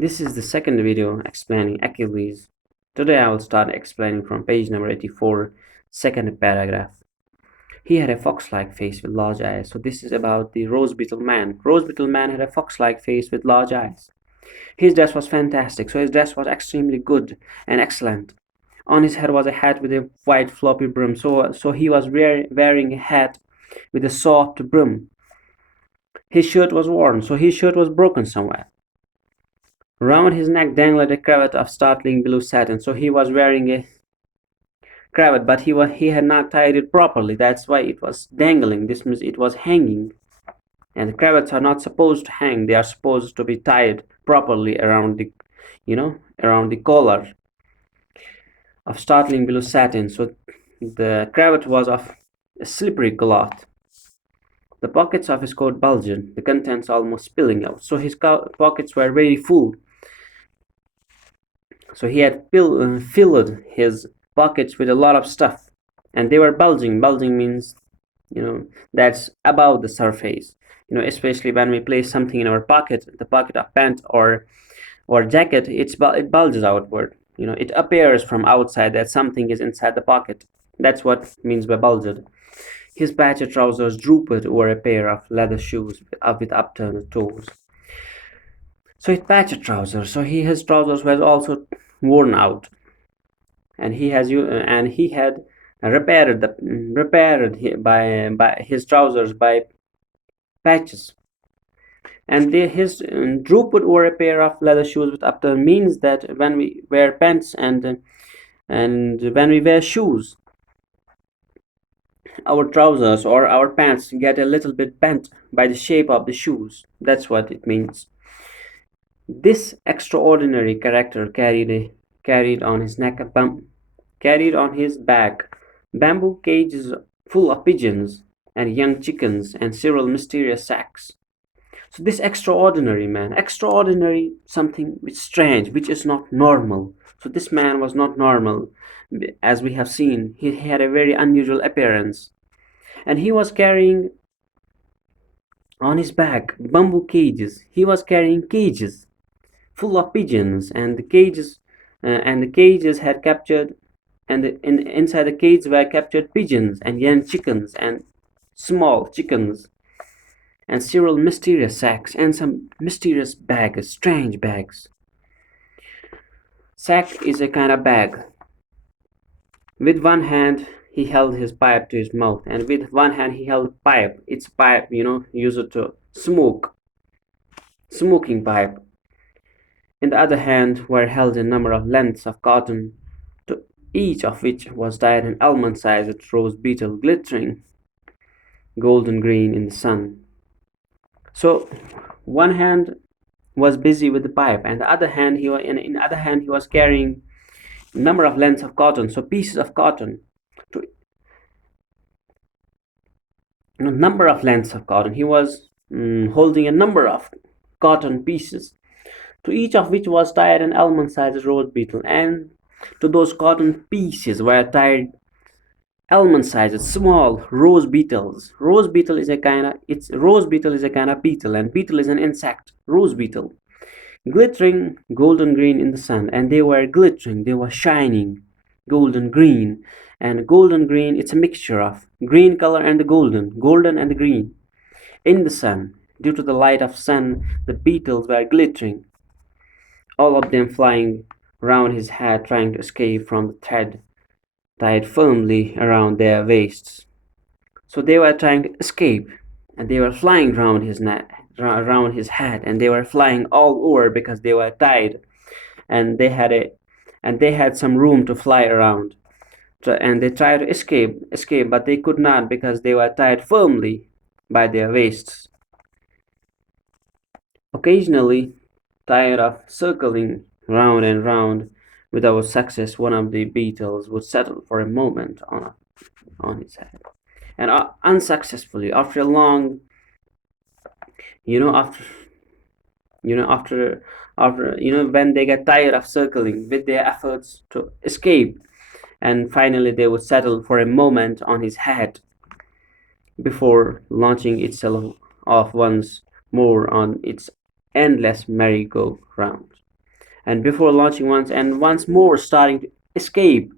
This is the second video explaining Achilles. Today I will start explaining from page number 84, second paragraph. He had a fox-like face with large eyes. So this is about the rose beetle man. Rose beetle man had a fox-like face with large eyes. His dress was fantastic. So his dress was extremely good and excellent. On his head was a hat with a white floppy brim. So he was wearing a hat with a soft brim. His shirt was worn. So his shirt was broken somewhere. Round his neck dangled a cravat of startling blue satin. So he was wearing a cravat, but he had not tied it properly. That's why it was dangling. This means it was hanging. And cravats are not supposed to hang. They are supposed to be tied properly around the collar of startling blue satin. So the cravat was of a slippery cloth. The pockets of his coat bulged, the contents almost spilling out. So his pockets were very full. So he had filled his pockets with a lot of stuff, and they were bulging. Bulging means, that's above the surface. Especially when we place something in our pocket, the pocket of pant or jacket, it bulges outward. It appears from outside that something is inside the pocket. That's what means by bulged. His patched trousers drooped over a pair of leather shoes with upturned toes. So his patched trousers. So his trousers were also worn out, and he had repaired by his trousers by patches. And his drooped over a pair of leather shoes with upturned means that when we wear pants and when we wear shoes, our trousers or our pants get a little bit bent by the shape of the shoes. That's what it means. This extraordinary character carried on his back bamboo cages full of pigeons and young chickens and several mysterious sacks. So this extraordinary man, extraordinary, something which strange, which is not normal. So this man was not normal, as we have seen. He had a very unusual appearance, and he was carrying on his back bamboo cages. He was carrying cages full of pigeons, and the cages had captured, and inside the cage were captured pigeons and young chickens and small chickens and several mysterious sacks and some mysterious bags, strange bags. Sack is a kind of bag. With one hand he held his pipe to his mouth, and with one hand he held pipe. It's pipe, used to smoking pipe. In the other hand were held a number of lengths of cotton, to each of which was tied an almond-sized rose beetle glittering golden green in the sun. So one hand was busy with the pipe, and the other hand he was carrying a number of lengths of cotton, so pieces of cotton. To a number of lengths of cotton, he was holding a number of cotton pieces, to each of which was tied an almond-sized rose beetle, and to those cotton pieces were tied almond-sized small rose beetles. Rose beetle is a kind of beetle, and beetle is an insect. Rose beetle, glittering golden green in the sun, and they were glittering, they were shining golden green. And golden green, it's a mixture of green color and the golden and the green in the sun. Due to the light of sun, the beetles were glittering, all of them flying round his head, trying to escape from the thread tied firmly around their waists. So they were trying to escape, and they were flying round his head, and they were flying all over because they were tied, and they had some room to fly around. And they tried to escape, but they could not because they were tied firmly by their waists. Occasionally, tired of circling round and round without success, one of the beetles would settle for a moment on his head, and unsuccessfully, after a long, when they get tired of circling with their efforts to escape, and finally they would settle for a moment on his head before launching itself off once more on its endless merry-go-round. and before launching once and once more starting to escape.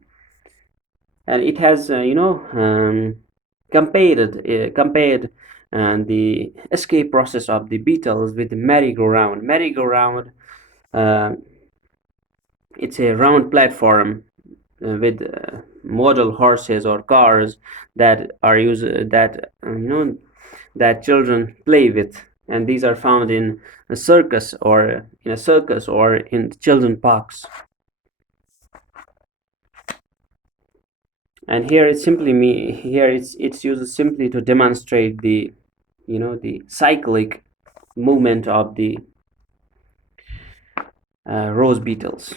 And it has compared the escape process of the beetles with the merry-go-round. uh, it's a round platform with model horses or cars that are used that children play with, and these are found in a circus or in children parks. And here it's used simply to demonstrate the cyclic movement of the rose beetles.